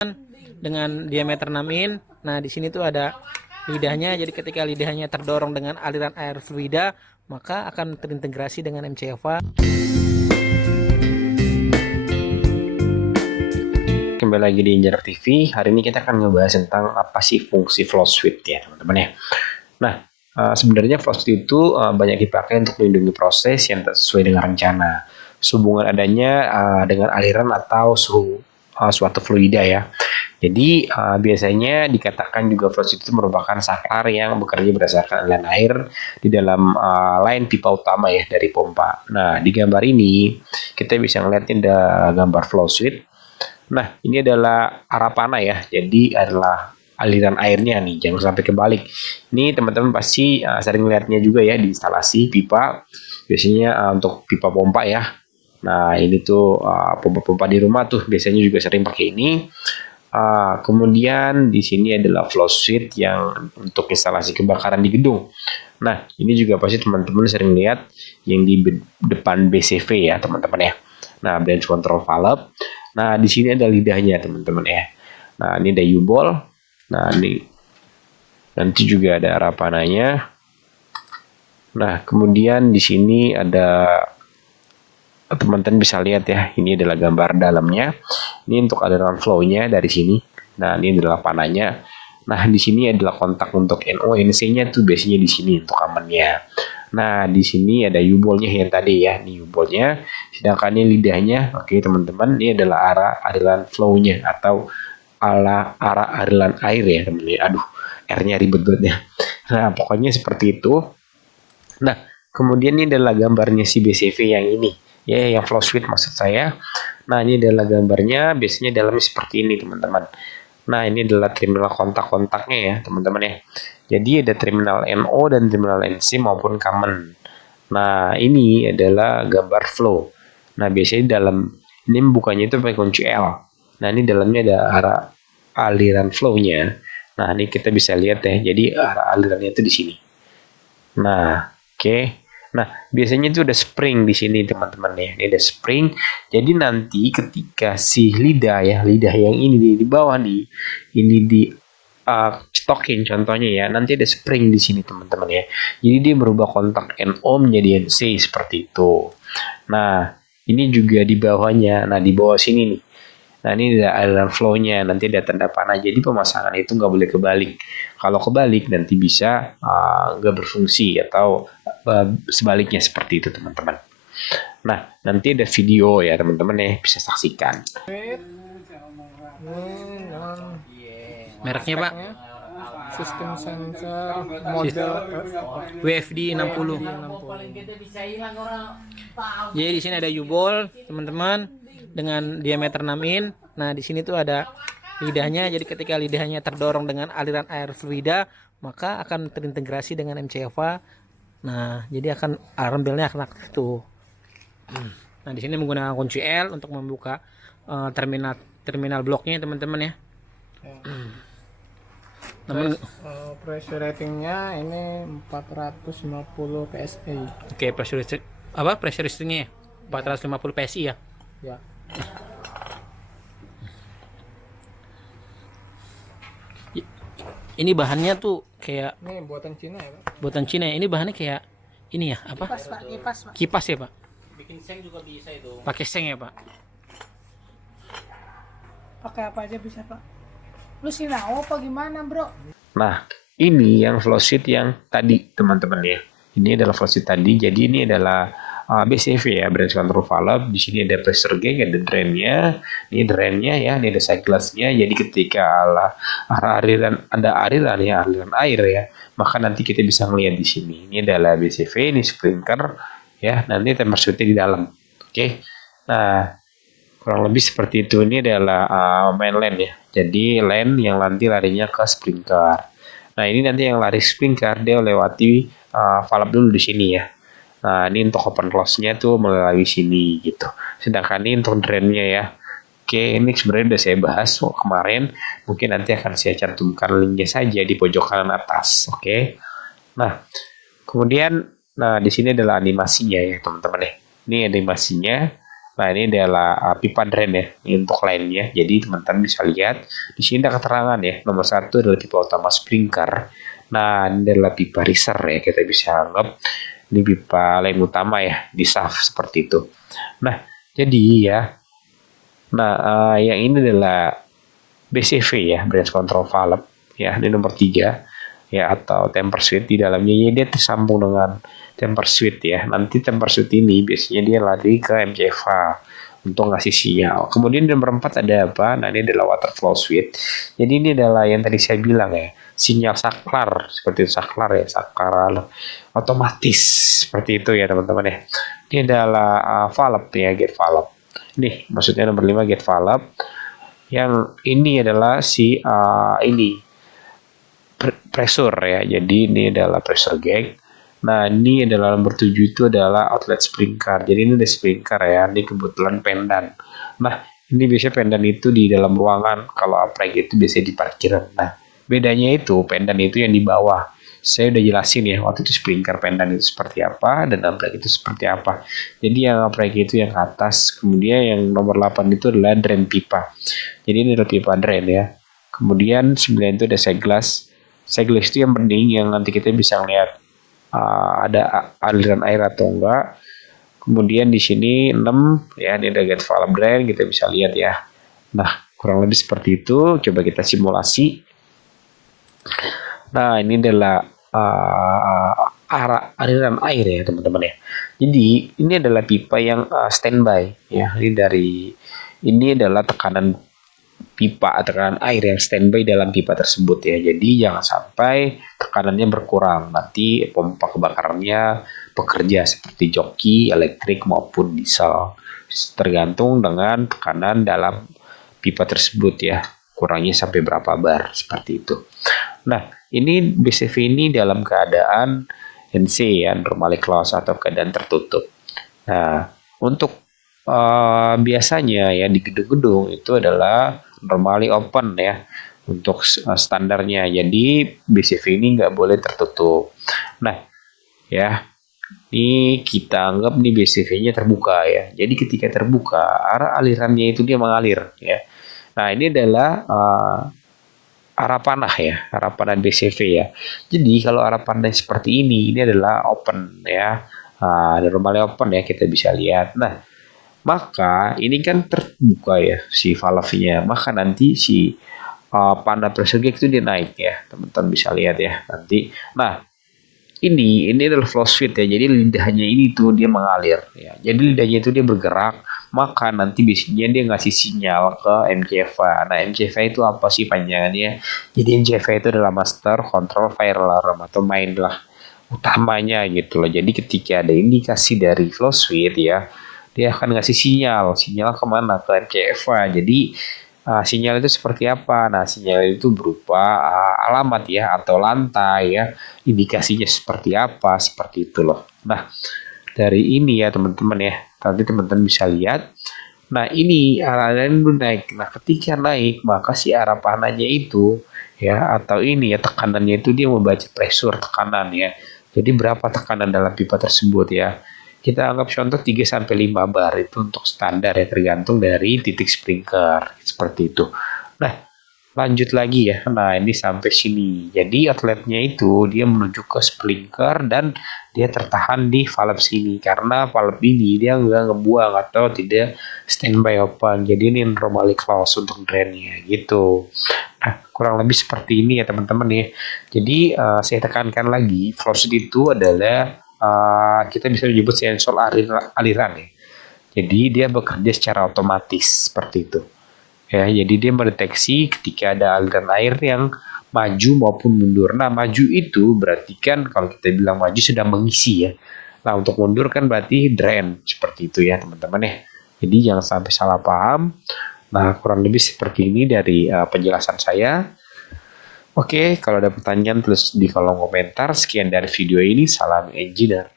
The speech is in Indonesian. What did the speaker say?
dengan diameter 6 in. Nah, di sini tuh ada lidahnya. Jadi ketika lidahnya terdorong dengan aliran air fluida, maka akan terintegrasi dengan MCFA. Kembali lagi di Injak TV. Hari ini kita akan ngebahas tentang apa sih fungsi flow switch ya, teman-teman ya. Nah, sebenarnya flow switch itu banyak dipakai untuk melindungi proses yang tak sesuai dengan rencana. Sehubungan adanya dengan aliran atau suatu fluida ya. Jadi biasanya dikatakan juga flow switch itu merupakan saklar yang bekerja berdasarkan aliran air di dalam line pipa utama ya dari pompa. Nah, di gambar ini kita bisa ngeliat ini ada gambar flow switch. Nah, ini adalah arah panah ya. Jadi adalah aliran airnya nih, jangan sampai kebalik. Ini teman-teman pasti sering lihatnya juga ya di instalasi pipa. Biasanya untuk pipa pompa ya. Nah, ini tuh pompa-pompa di rumah tuh biasanya juga sering pakai ini. Kemudian di sini adalah flow switch yang untuk instalasi kebakaran di gedung. Nah, ini juga pasti teman-teman sering lihat yang di depan BCV ya, teman-teman ya. Nah, branch control valve. Nah, di sini ada lidahnya, teman-teman ya. Nah, ini ada U-ball. Nah, ini nanti juga ada arah panahnya. Nah, kemudian di sini ada teman-teman bisa lihat ya, ini adalah gambar dalamnya. Ini untuk aliran flow-nya dari sini. Nah, ini adalah panahnya. Nah, di sini adalah kontak untuk NO, NC-nya tuh biasanya di sini untuk amannya. Nah, di sini ada U-ball-nya yang tadi ya, ini U-ball-nya. Sedangkan ini lidahnya, oke teman-teman, ini adalah arah aliran flow-nya atau arah aliran air ya, teman-teman. Aduh, R-nya ribet banget ya. Nah, pokoknya seperti itu. Nah, kemudian ini adalah gambarnya si BCV yang ini. Ya, yang flow switch maksud saya. Nah, ini adalah gambarnya, biasanya dalamnya seperti ini, teman-teman. Nah, ini adalah terminal kontak-kontaknya ya, teman-teman ya. Jadi ada terminal NO dan terminal NC maupun common. Nah, ini adalah gambar flow. Nah, biasanya dalam ini bukanya itu pakai kunci L. Nah, ini dalamnya ada arah aliran flow-nya. Nah, ini kita bisa lihat ya. Jadi arah alirannya itu di sini. Nah, oke. Nah, biasanya itu ada spring di sini teman-teman ya. Ini ada spring. Jadi nanti ketika si lidah ya, lidah yang ini di bawah nih, ini di stokin contohnya ya. Nanti ada spring di sini teman-teman ya. Jadi dia merubah kontak NO menjadi NC seperti itu. Nah, ini juga di bawahnya. Nah, di bawah sini nih. Nah, ini ada aliran flow-nya, nanti ada tanda panah. Jadi pemasangan itu nggak boleh kebalik. Kalau kebalik nanti bisa nggak berfungsi atau sebaliknya seperti itu teman-teman. Nah, nanti ada video ya teman-teman ya, bisa saksikan. Mereknya, Pak? Sistem sensor model WFD 60. Jadi di sini ada U-ball, teman-teman, dengan diameter 6 in. Nah, di sini tuh ada lidahnya. Jadi ketika lidahnya terdorong dengan aliran air fluida, maka akan terintegrasi dengan MCFA. Nah, jadi akan alarm bellnya akan aktif tuh. Nah, di sini menggunakan kunci L untuk membuka terminal bloknya, teman-teman ya. Namun pressure ratingnya ini 450 PSI. oke, pressure restrictnya ya? 450 PSI ya. Ya. Ini bahannya tuh kayak Ini buatan Cina ya, Pak? buatan Cina ya. Ini bahannya kayak ini ya, apa? Kipas, Pak. Kipas, Pak. Kipas ya, Pak? Bikin seng juga bisa itu. Pakai seng ya, Pak? Pakai apa aja bisa, Pak. Lu Sinao apa gimana, Bro? Nah, ini yang flow switch yang tadi teman-teman ya. Ini adalah flow switch tadi. Jadi ini adalah BCV ya, branch control valve. Di sini ada pressure gauge, ada drainnya. Ini drainnya ya, ini ada side glassnya. Jadi ketika aliran air ya, maka nanti kita bisa melihat di sini. Ini adalah BCV, ini sprinkler ya. Nanti timer switch di dalam. Oke. Nah, kurang lebih seperti itu. Ini adalah main line ya. Jadi line yang nanti larinya ke sprinkler. Nah, ini nanti yang lari sprinkler dia lewati valve dulu di sini ya. Nah, ini untuk open close-nya tuh melalui sini gitu. Sedangkan ini untuk drain-nya ya. Oke, ini sebenarnya udah saya bahas kemarin. Mungkin nanti akan saya cantumkan linknya saja di pojok kanan atas. Oke. Nah, kemudian di sini adalah animasinya ya, teman-teman ya. Ini animasinya. Nah, ini adalah pipa drain ya, ini untuk lainnya. Jadi teman-teman bisa lihat di sini ada keterangan ya. Nomor 1 adalah pipa utama sprinkler. Nah, ini adalah pipa riser ya, kita bisa anggap ini pipa lem utama ya, di shaft seperti itu. Nah, jadi ya, nah yang ini adalah BCV ya, branch control valve ya, ini nomor 3 ya, atau temper switch. Di dalamnya ya, dia tersambung dengan temper switch ya. Nanti temper switch ini biasanya dia lari ke MCFA untuk ngasih sinyal. Kemudian nomor 4 ada apa? Nah, ini adalah water flow switch. Jadi ini adalah yang tadi saya bilang ya, sinyal saklar seperti itu, saklar ya, saklar otomatis seperti itu ya teman-teman ya. Ini adalah valve ya, gate valve. Nih maksudnya nomor 5 gate valve. Yang ini adalah si ini pressure ya. Jadi ini adalah pressure gauge. Nah, ini adalah nomor 7 itu adalah outlet sprinkler. Jadi ini ada sprinkler ya. Ini kebetulan pendan. Nah, ini biasanya pendan itu di dalam ruangan. Kalau upright itu biasanya di parkiran. Nah, bedanya itu pendan itu yang di bawah. Saya udah jelasin ya waktu itu sprinkler pendan itu seperti apa dan upright itu seperti apa. Jadi yang upright itu yang ke atas. Kemudian yang nomor 8 itu adalah drain pipa. Jadi ini adalah pipa drain ya. Kemudian 9 itu ada seglas. Seglas itu yang penting yang nanti kita bisa lihat ada aliran air atau enggak. Kemudian di sini 6 ya, ini ada gate valve drain, kita bisa lihat ya. Nah, kurang lebih seperti itu. Coba kita simulasi. Nah, ini adalah aliran air ya teman-teman ya. Jadi ini adalah pipa yang standby ya. Ini adalah tekanan pipa, tekanan air yang standby dalam pipa tersebut ya. Jadi jangan sampai tekanannya berkurang. Nanti pompa kebakarannya bekerja seperti joki, elektrik maupun diesel. Tergantung dengan tekanan dalam pipa tersebut ya. Kurangnya sampai berapa bar seperti itu. Nah, ini BCV ini dalam keadaan NC ya, normally closed atau keadaan tertutup. Nah, untuk biasanya ya di gedung-gedung itu adalah normally open ya untuk standarnya. Jadi BCV ini nggak boleh tertutup. Nah ya, ini kita anggap nih BCV-nya terbuka ya. Jadi ketika terbuka, arah alirannya itu dia mengalir ya. Nah ini adalah arah panah ya, arah panah BCV ya. Jadi kalau arah panah seperti ini adalah open ya. Normally open ya, kita bisa lihat. Nah, maka ini kan terbuka ya si valve-nya, maka nanti si panah pressure gauge itu dia naik ya, teman-teman bisa lihat ya nanti. Nah, ini adalah flow switch ya, jadi lidahnya ini tuh dia mengalir ya, jadi lidahnya itu dia bergerak, maka nanti biasanya dia ngasih sinyal ke MCFA. Nah, MCFA itu apa sih panjangannya? Jadi MCFA itu adalah master control fire alarm atau main lah utamanya gitu loh. Jadi ketika ada indikasi dari flow switch ya, dia akan ngasih sinyal kemana, ke MCFA. Jadi sinyal itu seperti apa? Nah, sinyal itu berupa alamat ya atau lantai ya, indikasinya seperti apa, seperti itu loh. Nah, dari ini ya teman-teman ya, nanti teman-teman bisa lihat. Nah, ini arahnya itu naik. Nah, ketika naik maka si arah panahnya itu ya, atau ini ya tekanannya itu dia membaca pressure tekanan ya. Jadi berapa tekanan dalam pipa tersebut ya. Kita anggap contoh 3-5 bar itu untuk standar ya, tergantung dari titik sprinkler seperti itu. Nah, lanjut lagi ya. Nah, ini sampai sini. Jadi outletnya itu dia menuju ke sprinkler dan dia tertahan di valve sini, karena valve ini dia nggak ngebuang atau tidak standby open. Jadi ini normally closed untuk drainnya gitu. Nah, kurang lebih seperti ini ya teman-teman ya. Jadi saya tekankan lagi, flow switch itu adalah kita bisa menyebut sensor aliran ya. Jadi dia bekerja secara otomatis seperti itu. Ya, jadi dia mendeteksi ketika ada aliran air yang maju maupun mundur. Nah, maju itu berarti kan kalau kita bilang maju sedang mengisi ya. Nah, untuk mundur kan berarti drain seperti itu ya, teman-teman ya. Jadi jangan sampai salah paham. Nah, kurang lebih seperti ini dari penjelasan saya. Oke, kalau ada pertanyaan tulis di kolom komentar. Sekian dari video ini. Salam engineer.